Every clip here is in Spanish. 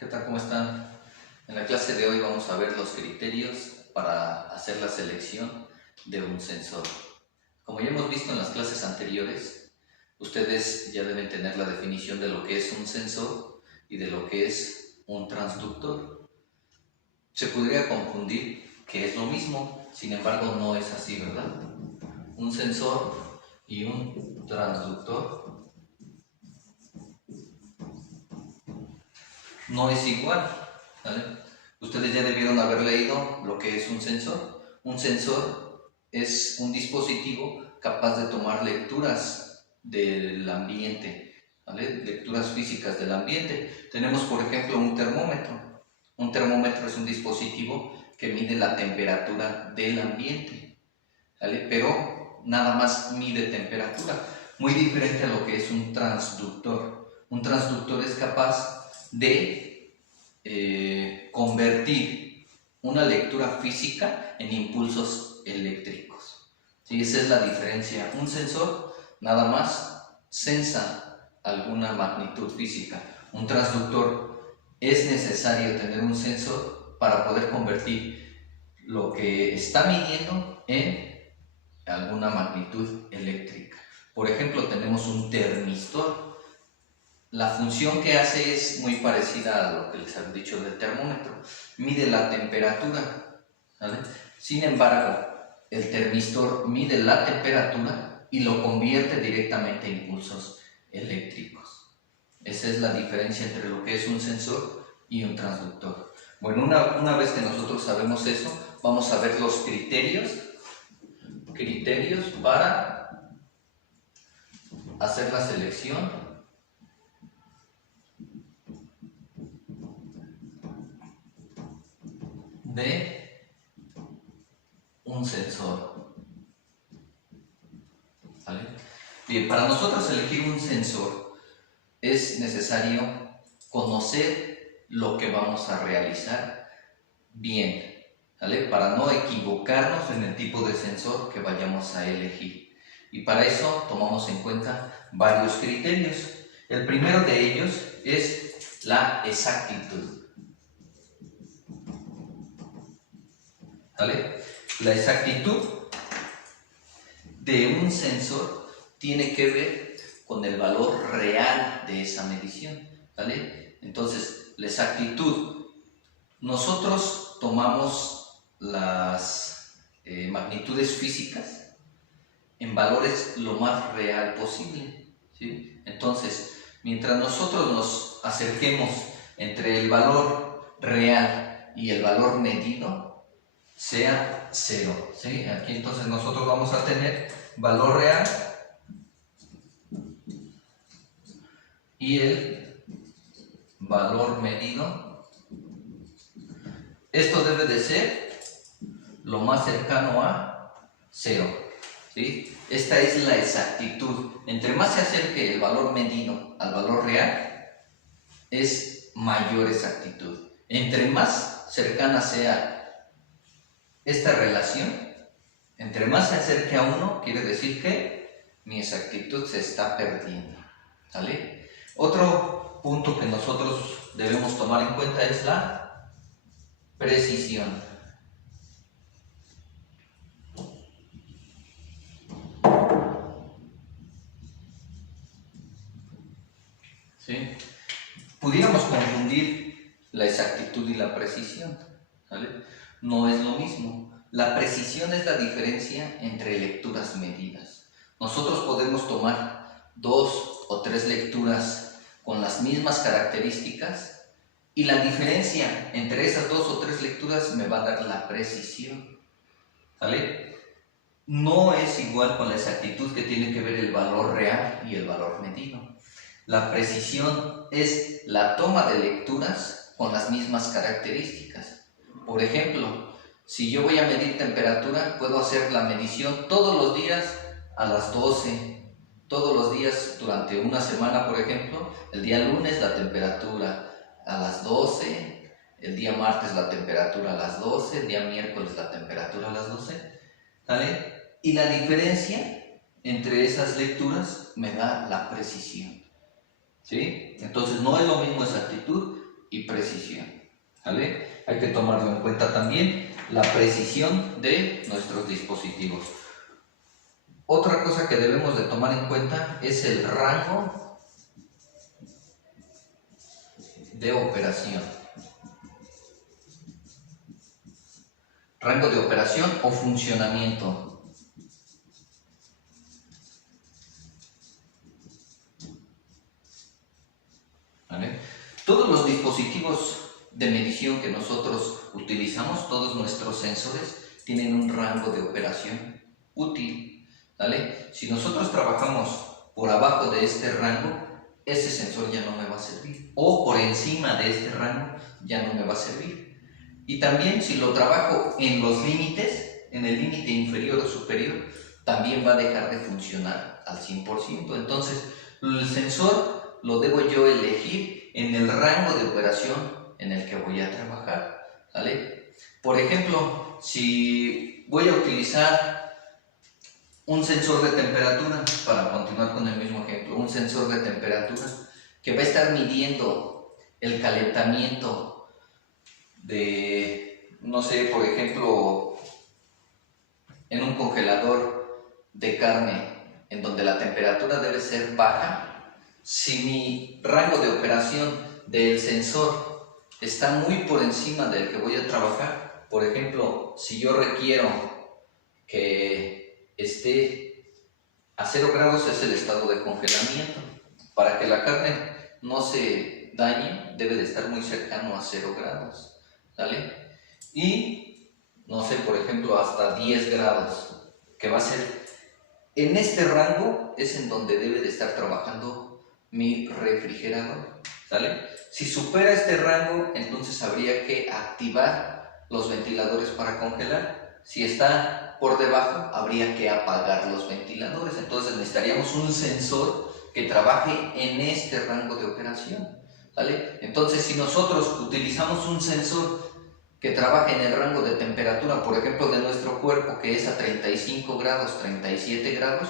¿Qué tal? ¿Cómo están? En la clase de hoy vamos a ver los criterios para hacer la selección de un sensor. Como ya hemos visto en las clases anteriores, ustedes ya deben tener la definición de lo que es un sensor y de lo que es un transductor. Se podría confundir que es lo mismo, sin embargo no es así, ¿verdad? Un sensor y un transductor no es igual, ¿vale? Ustedes ya debieron haber leído lo que es un sensor. Un sensor es un dispositivo capaz de tomar lecturas del ambiente, ¿vale? Lecturas físicas del ambiente. Tenemos, por ejemplo, un termómetro. Un termómetro es un dispositivo que mide la temperatura del ambiente, ¿vale? Pero nada más mide temperatura, muy diferente a lo que es un transductor. Un transductor es capaz de convertir una lectura física en impulsos eléctricos. ¿Sí? Esa es la diferencia. Un sensor nada más sensa alguna magnitud física. Un transductor es necesario tener un sensor para poder convertir lo que está midiendo en alguna magnitud eléctrica. Por ejemplo, tenemos un termistor. La función que hace es muy parecida a lo que les había dicho del termómetro. Mide la temperatura, ¿vale? Sin embargo, el termistor mide la temperatura y lo convierte directamente en impulsos eléctricos. Esa es la diferencia entre lo que es un sensor y un transductor. Bueno, una vez que nosotros sabemos eso, vamos a ver los criterios para hacer la selección de un sensor. ¿Vale? Bien, para nosotros elegir un sensor es necesario conocer lo que vamos a realizar bien, ¿vale? Para no equivocarnos en el tipo de sensor que vayamos a elegir. Y para eso tomamos en cuenta varios criterios. El primero de ellos es la exactitud. ¿Vale? La exactitud de un sensor tiene que ver con el valor real de esa medición, ¿vale? Entonces, la exactitud, nosotros tomamos las magnitudes físicas en valores lo más real posible, ¿sí? Entonces, mientras nosotros nos acerquemos entre el valor real y el valor medido, sea 0, ¿sí? Aquí entonces nosotros vamos a tener valor real y el valor medido. Esto debe de ser lo más cercano a 0, ¿sí? Esta es la exactitud. Entre más se acerque el valor medido al valor real, es mayor exactitud. Entre más cercana sea esta relación, entre más se acerque a 1, quiere decir que mi exactitud se está perdiendo, ¿vale? Otro punto que nosotros debemos tomar en cuenta es la precisión. ¿Sí? Pudiéramos confundir la exactitud y la precisión, ¿vale? No es lo mismo. La precisión es la diferencia entre lecturas medidas. Nosotros podemos tomar 2 o 3 lecturas con las mismas características y la diferencia entre esas 2 o 3 lecturas me va a dar la precisión, ¿vale? No es igual con la exactitud, que tiene que ver el valor real y el valor medido. La precisión es la toma de lecturas con las mismas características. Por ejemplo, si yo voy a medir temperatura, puedo hacer la medición todos los días a las 12, todos los días durante una semana, por ejemplo. El día lunes la temperatura a las 12, el día martes la temperatura a las 12, el día miércoles la temperatura a las 12, ¿vale? Y la diferencia entre esas lecturas me da la precisión, ¿sí? Entonces no es lo mismo exactitud y precisión. ¿Vale? Hay que tomarlo en cuenta también, la precisión de nuestros dispositivos. Otra cosa que debemos de tomar en cuenta es el rango de operación. Rango de operación o funcionamiento. ¿Vale? Todos los dispositivos de medición que nosotros utilizamos, todos nuestros sensores, tienen un rango de operación útil. ¿Vale? Si nosotros trabajamos por abajo de este rango, ese sensor ya no me va a servir. O por encima de este rango, ya no me va a servir. Y también si lo trabajo en los límites, en el límite inferior o superior, también va a dejar de funcionar al 100%. Entonces, el sensor lo debo yo elegir en el rango de operación en el que voy a trabajar. ¿Vale? Por ejemplo, si voy a utilizar un sensor de temperatura, para continuar con el mismo ejemplo, un sensor de temperatura que va a estar midiendo el calentamiento de, no sé, por ejemplo, en un congelador de carne en donde la temperatura debe ser baja. Si mi rango de operación del sensor está muy por encima del que voy a trabajar, por ejemplo, si yo requiero que esté a 0 grados, es el estado de congelamiento. Para que la carne no se dañe, debe de estar muy cercano a 0 grados. ¿Vale? Y, no sé, por ejemplo, hasta 10 grados, que va a ser, en este rango es en donde debe de estar trabajando mi refrigerador. ¿Sale? Si supera este rango, entonces habría que activar los ventiladores para congelar. Si está por debajo, habría que apagar los ventiladores. Entonces necesitaríamos un sensor que trabaje en este rango de operación. ¿Vale? Entonces, si nosotros utilizamos un sensor que trabaje en el rango de temperatura, por ejemplo, de nuestro cuerpo, que es a 35 grados, 37 grados,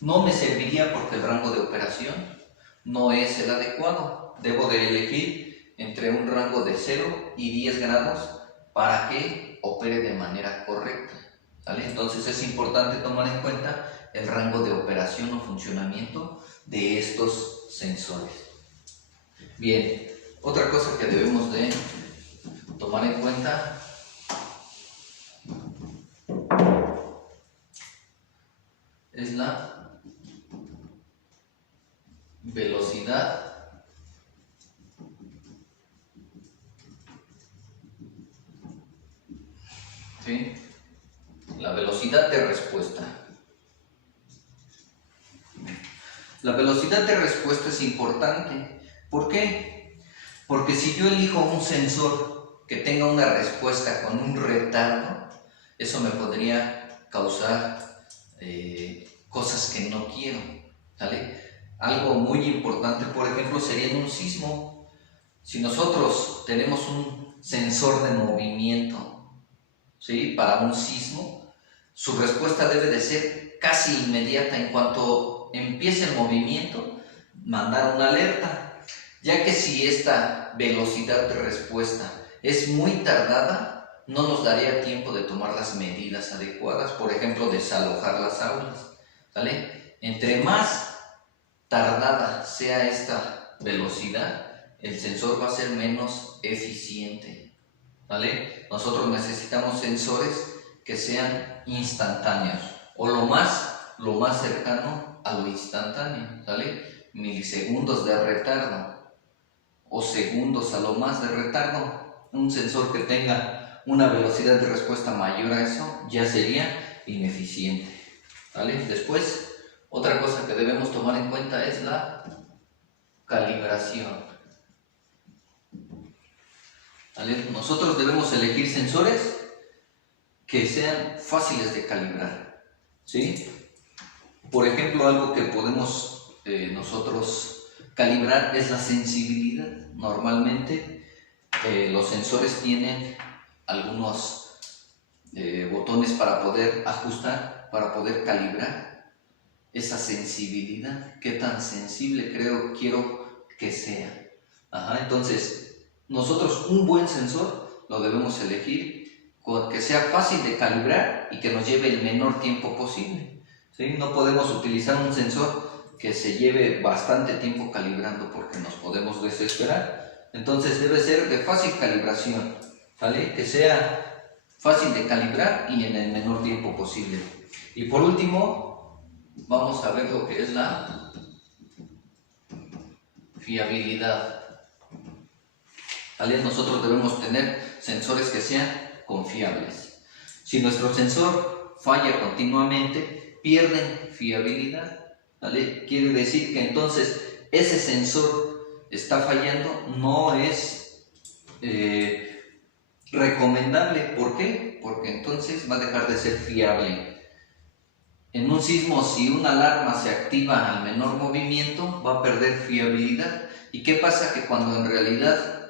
no me serviría porque el rango de operación no es el adecuado. Debo de elegir entre un rango de 0 y 10 grados para que opere de manera correcta. ¿Vale? Entonces es importante tomar en cuenta el rango de operación o funcionamiento de estos sensores. Bien, otra cosa que debemos de tomar en cuenta es la velocidad ¿sí? La velocidad de respuesta. La velocidad de respuesta es importante. ¿Por qué? Porque si yo elijo un sensor que tenga una respuesta con un retardo, eso me podría causar cosas que no quiero. ¿Vale? Algo muy importante, por ejemplo, sería en un sismo. Si nosotros tenemos un sensor de movimiento, ¿sí? Para un sismo, su respuesta debe de ser casi inmediata. En cuanto empiece el movimiento, mandar una alerta, ya que si esta velocidad de respuesta es muy tardada, no nos daría tiempo de tomar las medidas adecuadas, por ejemplo, desalojar las aulas. ¿Vale? Entre más tardada sea esta velocidad, el sensor va a ser menos eficiente. ¿Vale? Nosotros necesitamos sensores que sean instantáneos o lo más cercano a lo instantáneo. ¿Vale? Milisegundos de retardo o segundos a lo más de retardo. Un sensor que tenga una velocidad de respuesta mayor a eso ya sería ineficiente. ¿Vale? Después, otra cosa que debemos tomar en cuenta es la calibración. ¿Vale? Nosotros debemos elegir sensores que sean fáciles de calibrar. ¿Sí? Por ejemplo, algo que podemos nosotros calibrar es la sensibilidad. Normalmente los sensores tienen algunos botones para poder ajustar, para poder calibrar esa sensibilidad. ¿Qué tan sensible quiero que sea? Entonces, nosotros un buen sensor lo debemos elegir que sea fácil de calibrar y que nos lleve el menor tiempo posible, ¿sí? No podemos utilizar un sensor que se lleve bastante tiempo calibrando porque nos podemos desesperar. Entonces debe ser de fácil calibración, ¿vale? Que sea fácil de calibrar y en el menor tiempo posible. Y por último, vamos a ver lo que es la fiabilidad. ¿Vale? Nosotros debemos tener sensores que sean confiables. Si nuestro sensor falla continuamente, pierden fiabilidad, ¿vale? Quiere decir que entonces ese sensor está fallando, no es recomendable. ¿Por qué? Porque entonces va a dejar de ser fiable. En un sismo, si una alarma se activa al menor movimiento, va a perder fiabilidad. ¿Y qué pasa? Que cuando en realidad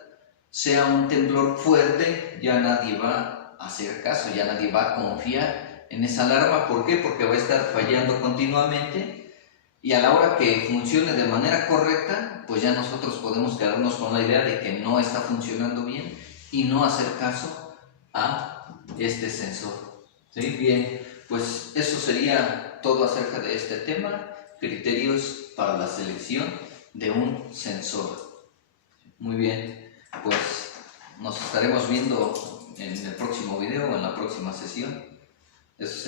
sea un temblor fuerte, ya nadie va a hacer caso, ya nadie va a confiar en esa alarma. ¿Por qué? Porque va a estar fallando continuamente y a la hora que funcione de manera correcta, pues ya nosotros podemos quedarnos con la idea de que no está funcionando bien y no hacer caso a este sensor. ¿Sí? Bien, pues eso sería todo acerca de este tema, criterios para la selección de un sensor. Muy bien. Pues nos estaremos viendo en el próximo video o en la próxima sesión. Eso